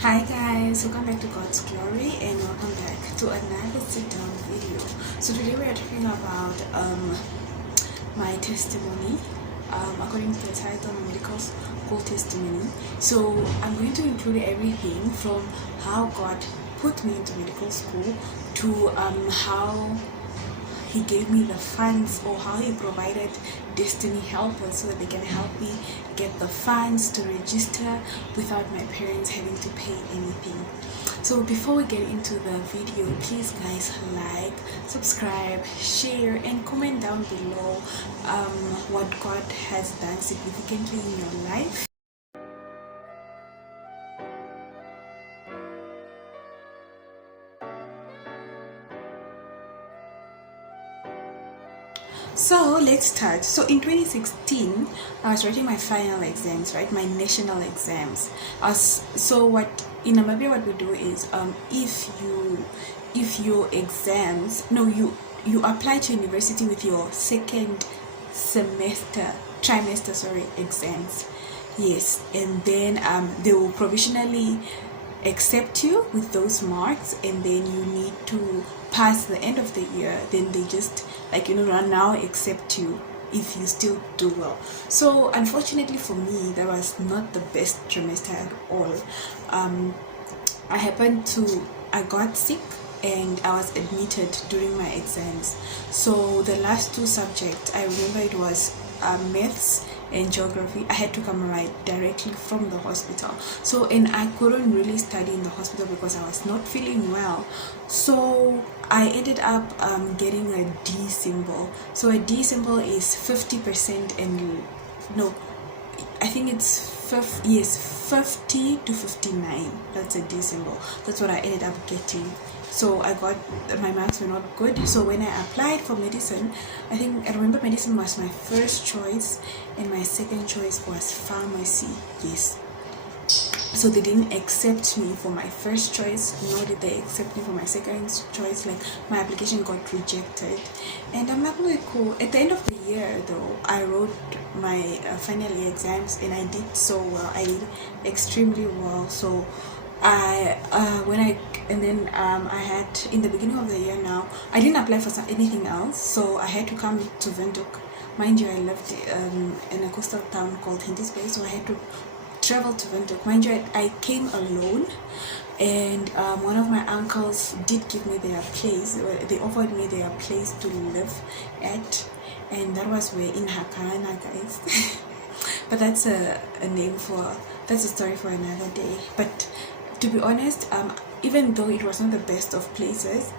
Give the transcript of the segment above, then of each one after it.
Hi guys, welcome back to God's Glory and welcome back to another sit down video. So today we are talking about my testimony according to the title, my medical school testimony. So I'm going to include everything from how God put me into medical school to how he gave me the funds, or how he provided destiny helpers so that they can help me get the funds to register without my parents having to pay anything. So before we get into the video, please guys, like, subscribe, share and comment down below what God has done significantly in your life. So let's start. So in 2016, I was writing my final exams, right? My national exams. So what in Namibia, what we do is if your exams, no, you apply to university with your second trimester exams. Yes, and then they will provisionally accept you with those marks, and then you need to pass the end of the year. Then they just now accept you if you still do well. So unfortunately for me, that was not the best trimester at all. I got sick and I was admitted during my exams. So the last two subjects, I remember it was maths and geography. I had to come right directly from the hospital. So, and I couldn't really study in the hospital because I was not feeling well. So I ended up getting a D symbol. So a D symbol is 50%, and no, I think it's 50 to 59. That's a D symbol. That's what I ended up getting. So my marks were not good. So when I applied for medicine, I remember medicine was my first choice and my second choice was pharmacy. Yes. So they didn't accept me for my first choice, nor did they accept me for my second choice. Like, my application got rejected, and I'm not really cool. At the end of the year though, I wrote my final year exams and I did so well. I did extremely well. So I had, in the beginning of the year, now I didn't apply for anything else, so I had to come to Windhoek. Mind you, I lived in a coastal town called Henties Bay, so I had to travel to Windhoek. Mind you, I came alone, and one of my uncles did give me their place. They offered me their place to live at, and that was where, in Hakana, guys. But that's a story for another day. But to be honest, even though it was not the best of places,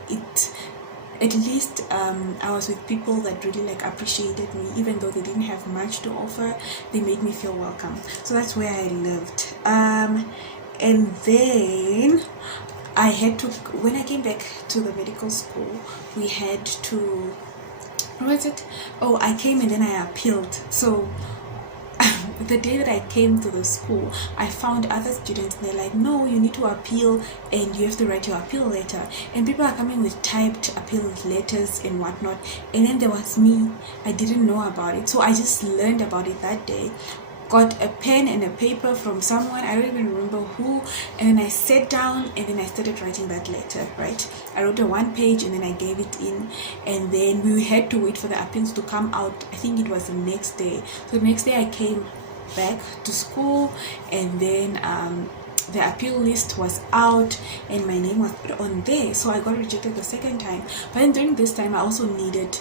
at least I was with people that really appreciated me. Even though they didn't have much to offer, they made me feel welcome. So that's where I lived. And then I had to, when I came back to the medical school, we had to, what was it? Oh, I came and then I appealed. So the day that I came to the school, I found other students, and they're like, no, you need to appeal and you have to write your appeal letter. And people are coming with typed appeal letters and whatnot. And then there was me. I didn't know about it. So I just learned about it that day. Got a pen and a paper from someone, I don't even remember who, and then I sat down and then I started writing that letter, right? I wrote a 1 page and then I gave it in, and then we had to wait for the appeals to come out. I think it was the next day. So the next day I came back to school, and then the appeal list was out and my name was put on there. So I got rejected the second time. But then during this time I also needed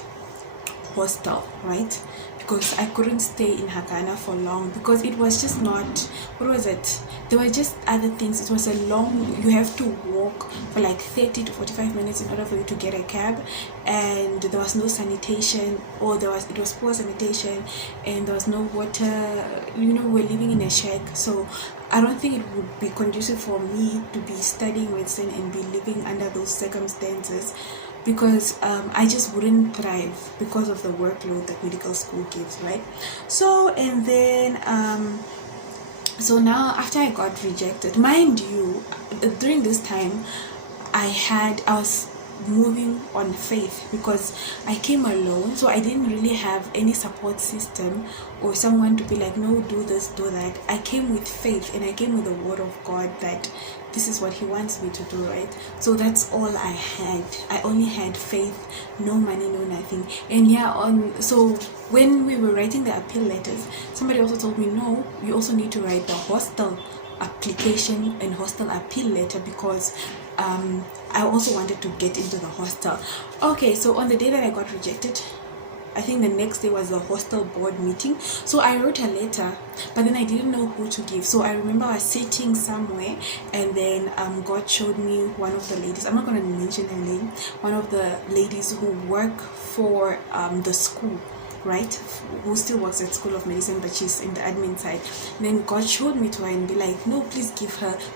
hostel, right? Because I couldn't stay in Hakana for long, because it was just not, what was it? There were just other things. It was a long, you have to walk for 30 to 45 minutes in order for you to get a cab, and there was no sanitation, or it was poor sanitation, and there was no water. We're living in a shack, so I don't think it would be conducive for me to be studying medicine and be living under those circumstances, because I just wouldn't thrive because of the workload that medical school gives, right? So, and then so now after I got rejected, mind you, during this time I was moving on faith, because I came alone, so I didn't really have any support system or someone to be like, no, do this, do that. I came with faith, and I came with the word of God that this is what he wants me to do, right? So that's all I had. I only had faith, no money, no nothing. And so when we were writing the appeal letters, somebody also told me, no, you also need to write the hostel application and hostel appeal letter, because I also wanted to get into the hostel. Okay, so on the day that I got rejected, I think the next day was the hostel board meeting. So I wrote a letter, but then I didn't know who to give. So I remember I was sitting somewhere, and then God showed me one of the ladies. I'm not going to mention her name. One of the ladies who work for the school, right, who still works at School of Medicine, but she's in the admin side. And then God showed me to her and be like, no, please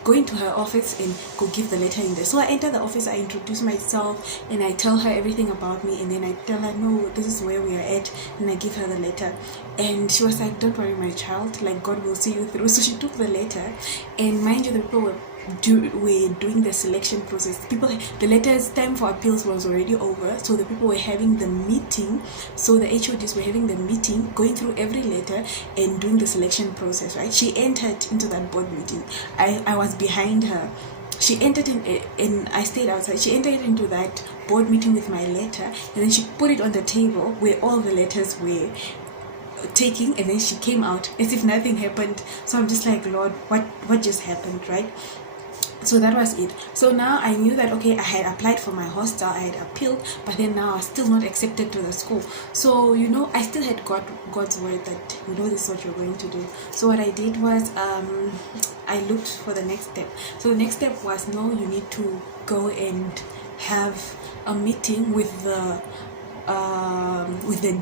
go into her office and go give the letter in there. So I enter the office, I introduce myself, and I tell her everything about me, and then I tell her, no, this is where we are at, and I give her the letter. And she was like, don't worry, my child, like, God will see you through. So she took the letter, and mind you, the people were doing the selection process. The letters time for appeals was already over, so the people were having the meeting. So the HODs were having the meeting, going through every letter and doing the selection process, right? She entered into that board meeting. I was behind her. She entered in, and I stayed outside. She entered into that board meeting with my letter, and then she put it on the table where all the letters were taking, and then she came out as if nothing happened. So I'm just like, Lord, what just happened, right? So that was it. So now I knew that, okay, I had applied for my hostel, I had appealed, but then now I was still not accepted to the school. So, I still had God's word that, this is what you're going to do. So what I did was, I looked for the next step. So the next step was, no, you need to go and have a meeting with the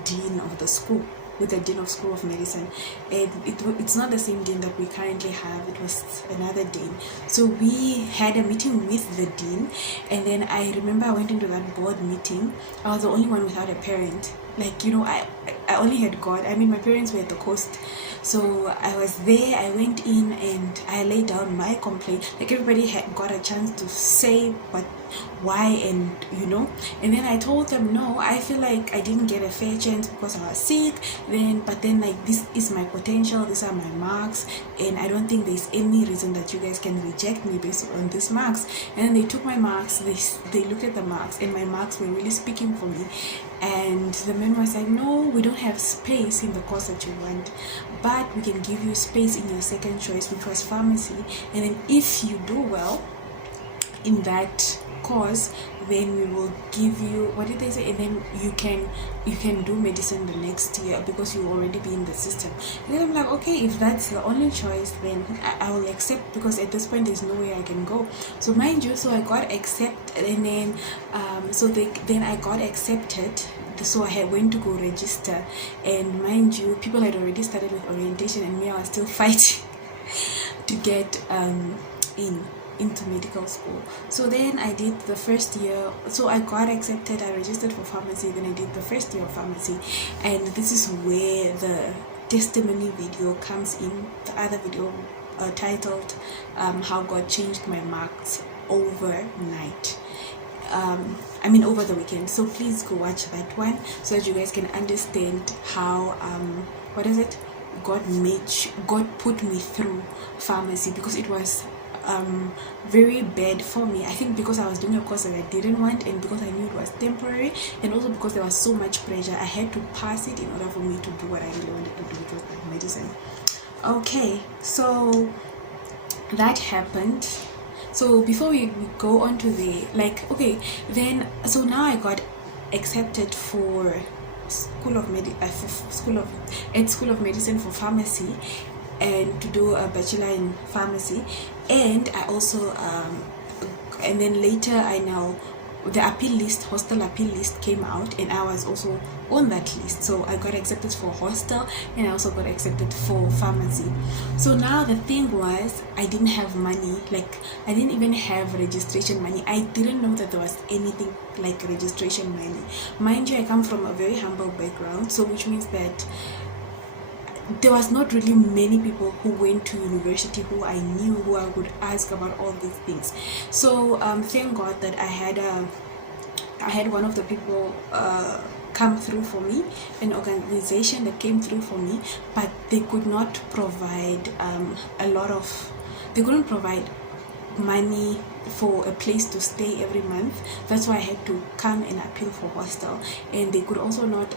dean of the school, with the dean of School of Medicine. And it's not the same dean that we currently have, it was another dean. So we had a meeting with the dean, and then I remember I went into that board meeting. I was the only one without a parent. Like, I only had God. I mean, my parents were at the coast. So I was there, I went in and I laid down my complaint. Like, everybody had got a chance to say why, and and then I told them, no, I feel like I didn't get a fair chance because I was sick, but then like, this is my potential, these are my marks, and I don't think there's any reason that you guys can reject me based on these marks. And then they took my marks, they looked at the marks, and my marks were really speaking for me. And the man was like, no, we don't have space in the course that you want, but we can give you space in your second choice, which was pharmacy. And then if you do well in that course, then we will give you, what did they say, and then you can do medicine the next year because you already be in the system. And then I'm like, okay, if that's the only choice, then I will accept, because at this point there's no way I can go. So mind you, so I got accepted, and then then I got accepted. So I went to go register, and mind you, people had already started with orientation, and me, I was still fighting to get into medical school. So then I did the first year. So I got accepted, I registered for pharmacy, then I did the first year of pharmacy. And this is where the testimony video comes in, the other video titled How God Changed My Marks Overnight. Over the weekend. So please go watch that one so that you guys can understand how God put me through pharmacy, because it was very bad for me. I think because I was doing a course that I didn't want, and because I knew it was temporary, and also because there was so much pressure, I had to pass it in order for me to do what I really wanted to do, which was medicine. Okay, so that happened. So before we go on to so now I got accepted for School of Medicine for pharmacy, and to do a bachelor in pharmacy. And I also and then later the hostel appeal list came out, and I was also on that list. So I got accepted for hostel, and I also got accepted for pharmacy. So now the thing was, I didn't have money. Like, I didn't even have registration money. I didn't know that there was anything like registration money. Mind you, I come from a very humble background, so which means that there was not really many people who went to university who I knew, who I would ask about all these things. So thank God that I had a I had one of the people come through for me, an organization that came through for me, but they could not provide they couldn't provide money for a place to stay every month. That's why I had to come and appeal for hostel, and they could also not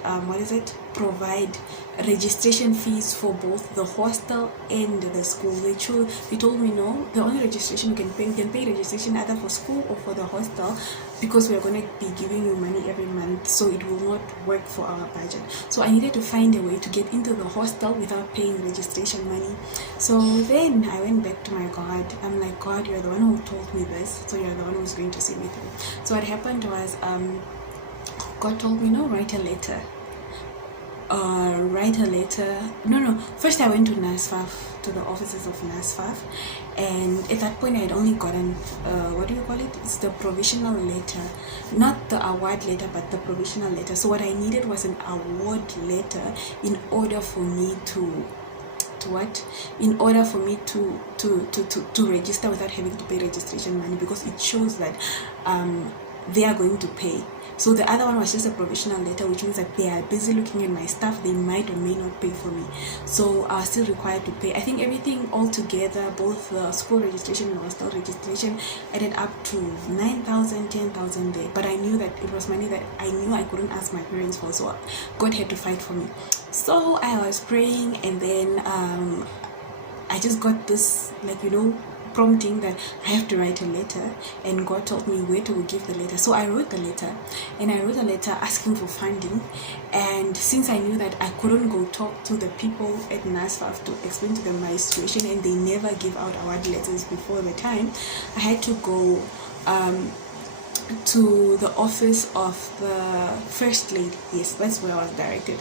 provide registration fees for both the hostel and the school. They told me no, the only registration you can pay registration either for school or for the hostel, because we are going to be giving you money every month, so it will not work for our budget. So I needed to find a way to get into the hostel without paying registration money. So then I went back to my God. I'm like, God, you're the one who told me this, so you're the one who's going to see me through. So what happened was, God told me, no, write a letter. First I went to NSFAF, to the offices of NSFAF, and at that point I had only gotten it's the provisional letter, not the award letter, but the provisional letter. So what I needed was an award letter in order for me to register without having to pay registration money, because it shows that they are going to pay. So the other one was just a provisional letter, which means that they are busy looking at my stuff. They might or may not pay for me. So I was still required to pay. I think everything all together, both the school registration and hostel registration, added up to 9,000, 10,000 there. But I knew that it was money that I knew I couldn't ask my parents for. So God had to fight for me. So I was praying, and then I just got this, prompting that I have to write a letter, and God told me where to give the letter. So I wrote the letter, and I wrote a letter asking for funding. And since I knew that I couldn't go talk to the people at NSFAF to explain to them my situation, and they never give out award letters before the time, I had to go to the office of the First Lady. Yes, that's where I was directed.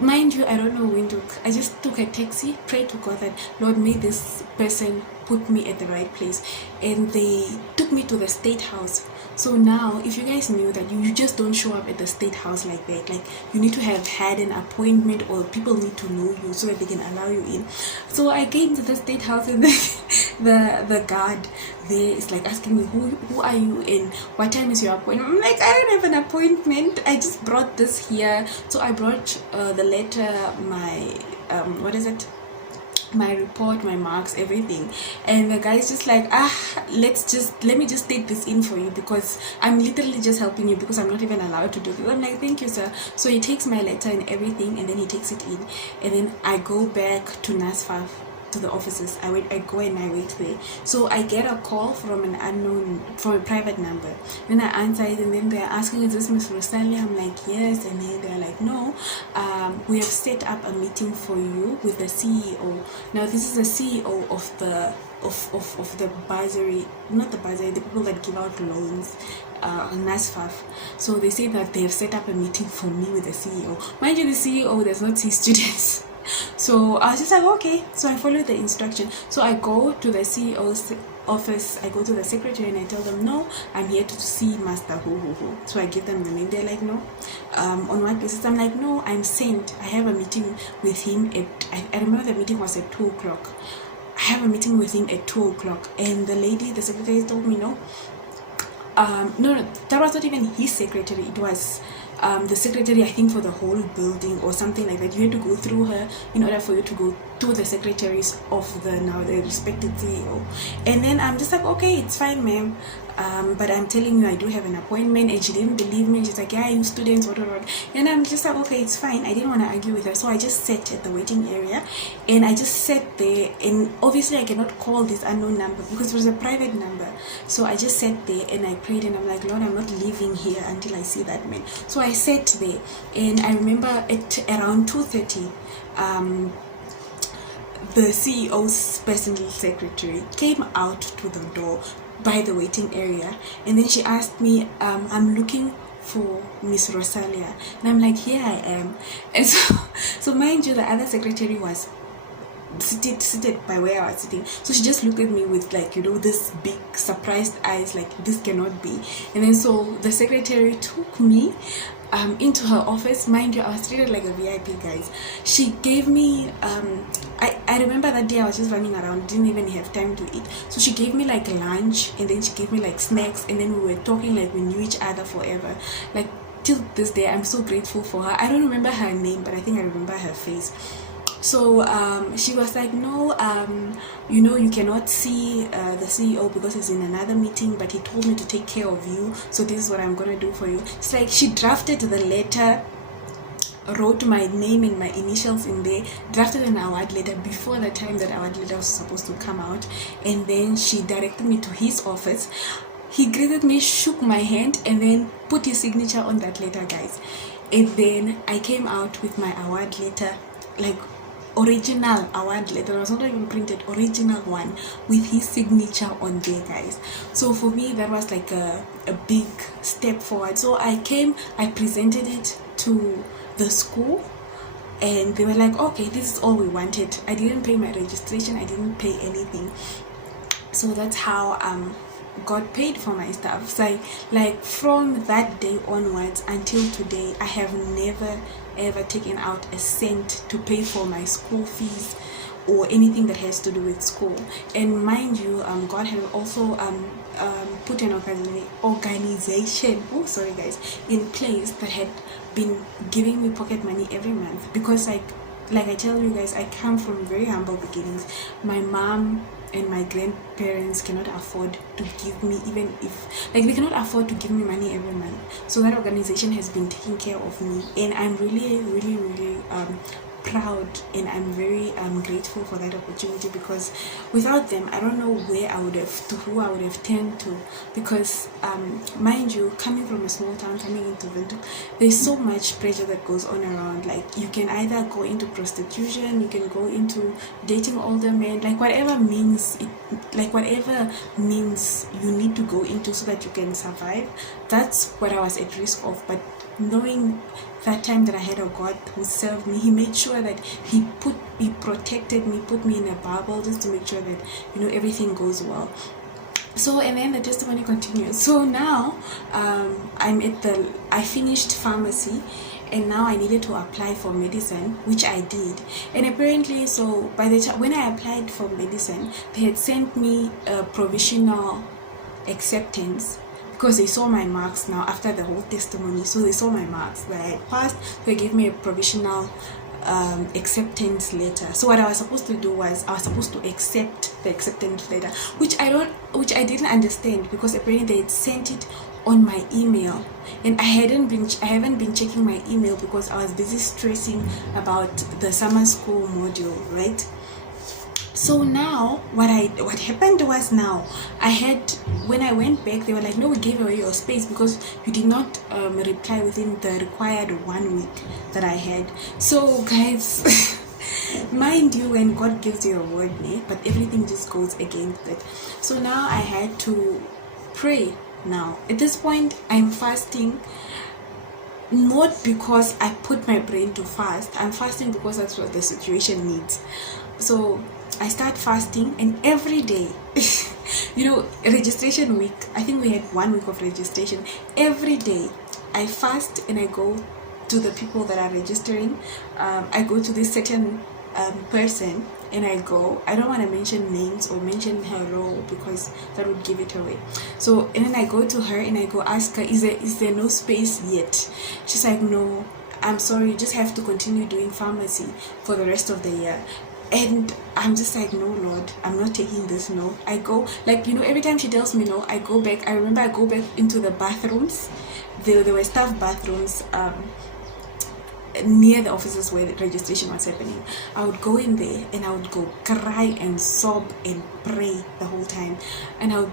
Mind you, I don't know when to. I just took a taxi, prayed to God that, Lord, may this person put me at the right place. And they took me to the State House. So now, if you guys knew that you just don't show up at the State House like that, like you need to have had an appointment, or people need to know you so that they can allow you in. So I came to the State House, and the guard there is like asking me, who are you and what time is your appointment? I'm like, I don't have an appointment, I just brought this here. So I brought the letter, my my report, my marks, everything, and the guy's just like, let me just take this in for you, because I'm literally just helping you, because I'm not even allowed to do this. I'm like, thank you, sir. So he takes my letter and everything, and then he takes it in, and then I go back to NSFAF, to the offices. I go and I wait there. So I get a call from a private number. Then I answer it, and then they're asking, is this Miss Rosalia? I'm like, yes. And then they're like, no, we have set up a meeting for you with the CEO. Now this is the CEO of the the people that give out loans, NSFAF. So they say that they have set up a meeting for me with the CEO. Mind you, the CEO does not see students. So I was just like, okay. So I followed the instruction. So I go to the CEO's office, I go to the secretary, and I tell them, no, I'm here to see Master who. So I give them the name. They're like, no, on what basis? I'm like, no, I'm sent. I have a meeting with him I remember the meeting was at 2 o'clock. I have a meeting with him at 2 o'clock. And the secretary told me, no, that was not even his secretary. It was the secretary, I think, for the whole building or something like that. You had to go through her in order for you to go to the secretaries of the respected CEO. And then I'm just like, okay, it's fine, ma'am, but I'm telling you I do have an appointment. And she didn't believe me. She's like, yeah, you students, whatever. And I'm just like, okay, it's fine. I didn't want to argue with her, so I just sat at the waiting area, and I just sat there. And obviously I cannot call this unknown number because it was a private number. So I just sat there and I prayed, and I'm like, Lord, I'm not leaving here until I see that man. So I sat there, and I remember at around 2:30, the CEO's personal secretary came out to the door by the waiting area, and then she asked me, I'm looking for Miss Rosalia. And I'm like, here I am. And so mind you, the other secretary was seated by where I was sitting. So she just looked at me with like, this big surprised eyes, like this cannot be. And then so the secretary took me into her office. Mind you, I was treated like a VIP, guys. She gave me I remember that day I was just running around, didn't even have time to eat. So she gave me like lunch, and then she gave me like snacks, and then we were talking like we knew each other forever. Like till this day, I'm so grateful for her. I don't remember her name, but I think I remember her face. So she was like, no, you cannot see the CEO because he's in another meeting, but he told me to take care of you, so this is what I'm gonna do for you. It's like she drafted the letter, wrote my name and my initials in there, drafted an award letter before the time that award letter was supposed to come out, and then she directed me to his office. He greeted me, shook my hand, and then put his signature on that letter, guys. And then I came out with my award letter, like original award letter. It was not even printed, original one with his signature on there, guys. So for me, that was like a big step forward. So I presented it to the school, and they were like, okay, this is all we wanted. I didn't pay my registration, I didn't pay anything. So that's how got paid for my stuff. So like from that day onwards until today, I have never ever taken out a cent to pay for my school fees or anything that has to do with school. And mind you, God has also put an organization in place that had been giving me pocket money every month, because like I tell you guys, I come from very humble beginnings. My mom and my grandparents cannot afford to give me, even if they cannot afford to give me money every month. So that organization has been taking care of me, and I'm really proud, and I'm very grateful for that opportunity, because without them, I don't know who I would have turned to. Because mind you, coming from a small town, coming into Windhoek, there's so much pressure that goes on around. Like you can either go into prostitution, you can go into dating older men, like whatever means you need to go into so that you can survive. That's what I was at risk of. But knowing that time that I had a God who served me, he made sure that he protected me, put me in a bubble, just to make sure that everything goes well. So, and then the testimony continues. So now I finished pharmacy, and now I needed to apply for medicine, which I did. And apparently, so by the time when I applied for medicine, they had sent me a provisional acceptance, because they saw my marks now after the whole testimony. So they saw my marks that I had passed. They gave me a provisional acceptance letter. So what I was supposed to do was I was supposed to accept the acceptance letter, which I didn't understand, because apparently they had sent it on my email, and I haven't been checking my email because I was busy stressing about the summer school module, right? So now what happened was, now when I went back, they were like, no, we gave away your space because you did not reply within the required 1 week that I had. So guys, mind you, when God gives you a word, but everything just goes against it. So now I had to pray. Now at this point, I'm fasting, not because I put my brain to fast. I'm fasting because that's what the situation needs. So I start fasting, and every day, registration week, I think we had 1 week of registration. Every day I fast, and I go to the people that are registering. I go to this certain person, and I don't want to mention names or mention her role, because that would give it away. So, and then I go to her and I go ask her, is there no space yet? She's like, no, I'm sorry, you just have to continue doing pharmacy for the rest of the year. And I'm just like, no, Lord, I'm not taking this, no. I go, every time she tells me no, I go back. I remember I go back into the bathrooms. There were staff bathrooms near the offices where the registration was happening. I would go in there, and I would go cry and sob and pray the whole time. And I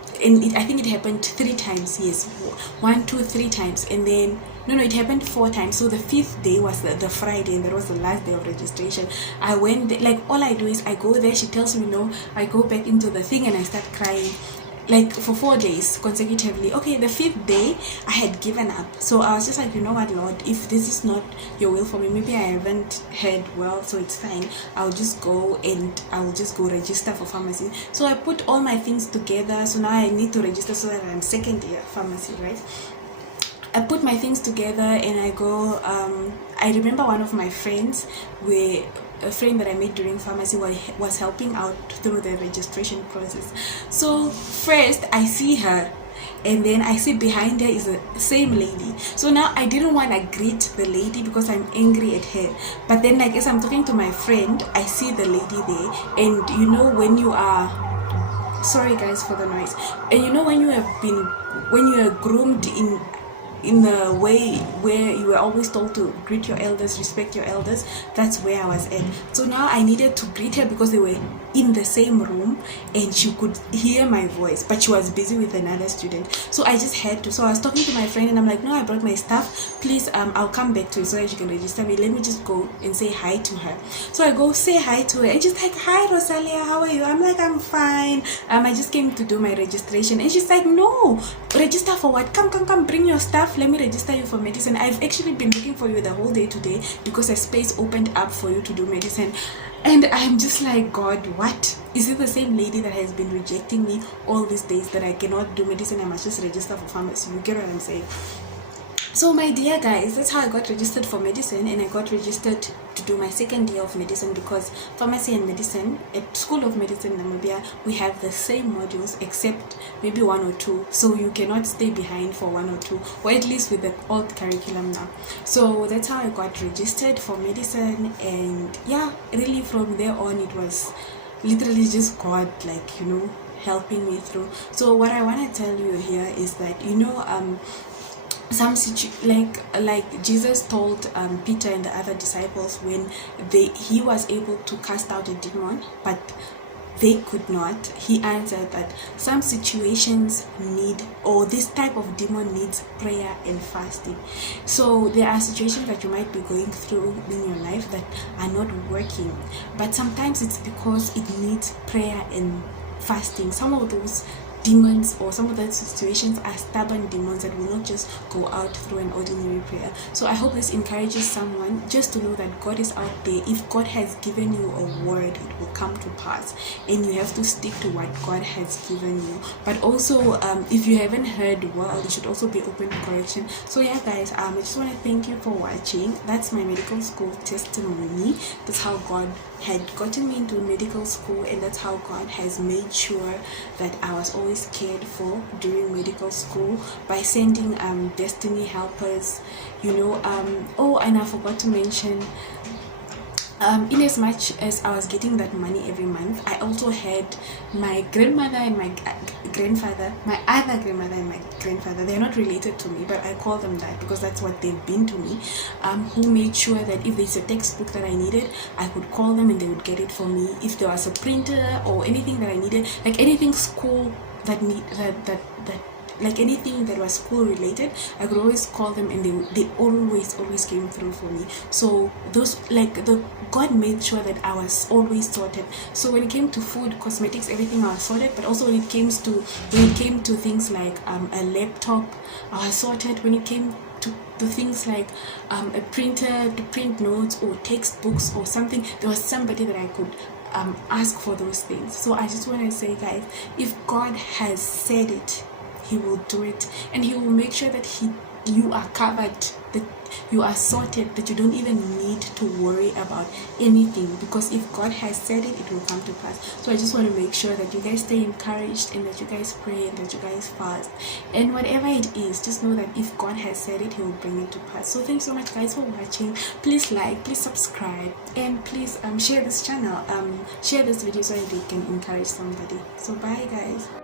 think it happened 3 times. Yes, 1, 2, 3 times. And then no, it happened 4 times. So the 5th day was the Friday, and that was the last day of registration. I went there, all I do is I go there, she tells me no, I go back into the thing and I start crying. like for 4 days consecutively. Okay, the 5th day I had given up, so I was just like, you know what, Lord, if this is not your will for me, maybe I haven't heard well, so it's fine, I'll just go register for pharmacy. So I put all my things together. So now I need to register so that I'm second year pharmacy, right? I put my things together and I go. I remember one of my friends, a friend that I met during pharmacy, was helping out through the registration process. So first I see her, and then I see behind her is the same lady. So now I didn't want to greet the lady because I'm angry at her. But then, like, as I'm talking to my friend, I see the lady there, and you know when you are, sorry guys for the noise, and you know when you are groomed in a way where you were always told to greet your elders, respect your elders, that's where I was at. So now I needed to greet her because they were in the same room and she could hear my voice, but she was busy with another student. So I just had to. So I was talking to my friend and I'm like, no, I brought my stuff, please, I'll come back to it so that you can register me. Let me just go and say hi to her. So I go say hi to her and she's like, hi Rosalia, how are you? I'm like, I'm fine. I just came to do my registration. And she's like, no, register for what? Come, bring your stuff. Let me register you for medicine. I've actually been looking for you the whole day today because a space opened up for you to do medicine. And I'm just like, God, what? Is it the same lady that has been rejecting me all these days that I cannot do medicine? I must just register for pharmacy. You get what I'm saying? So my dear guys, that's how I got registered for medicine, and I got registered to do my second year of medicine because pharmacy and medicine at School of Medicine Namibia, we have the same modules except maybe 1 or 2. So you cannot stay behind for 1 or 2, or at least with the old curriculum now. So that's how I got registered for medicine, and yeah, really from there on it was literally just God, like, you know, helping me through. So what I want to tell you here is that, you know, like Jesus told Peter and the other disciples when he was able to cast out a demon, but they could not. He answered that some situations need, or this type of demon needs, prayer and fasting. So there are situations that you might be going through in your life that are not working, but sometimes it's because it needs prayer and fasting. Some of those demons or some of those situations are stubborn demons that will not just go out through an ordinary prayer. So I hope this encourages someone just to know that God is out there. If God has given you a word, it will come to pass, and you have to stick to what God has given you. But also, if you haven't heard well, you should also be open to correction. So yeah guys, I just want to thank you for watching. That's my medical school testimony. That's how God had gotten me into medical school, and that's how God has made sure that I was always cared for during medical school by sending destiny helpers, you know. Oh, and I forgot to mention, in as much as I was getting that money every month, I also had my grandmother and my grandfather, my other grandmother and my grandfather. They're not related to me, but I call them that because that's what they've been to me, who made sure that if there's a textbook that I needed, I could call them and they would get it for me. If there was a printer or anything that I needed, like anything school that like anything that was school related, I could always call them and they always came through for me. So those, like, God made sure that I was always sorted. So when it came to food, cosmetics, everything, I was sorted. But also when it came to things like a laptop, I was sorted. When it came to things like a printer to print notes or textbooks or something, there was somebody that I could ask for those things. So I just want to say, guys, if God has said it, He will do it, and He will make sure that you are covered, that you are sorted, that you don't even need to worry about anything, because if God has said it, it will come to pass. So I just want to make sure that you guys stay encouraged and that you guys pray and that you guys fast, and whatever it is, just know that if God has said it, He will bring it to pass. So thanks so much guys for watching. Please like, please subscribe, and please share this channel, share this video so that it can encourage somebody. So bye guys.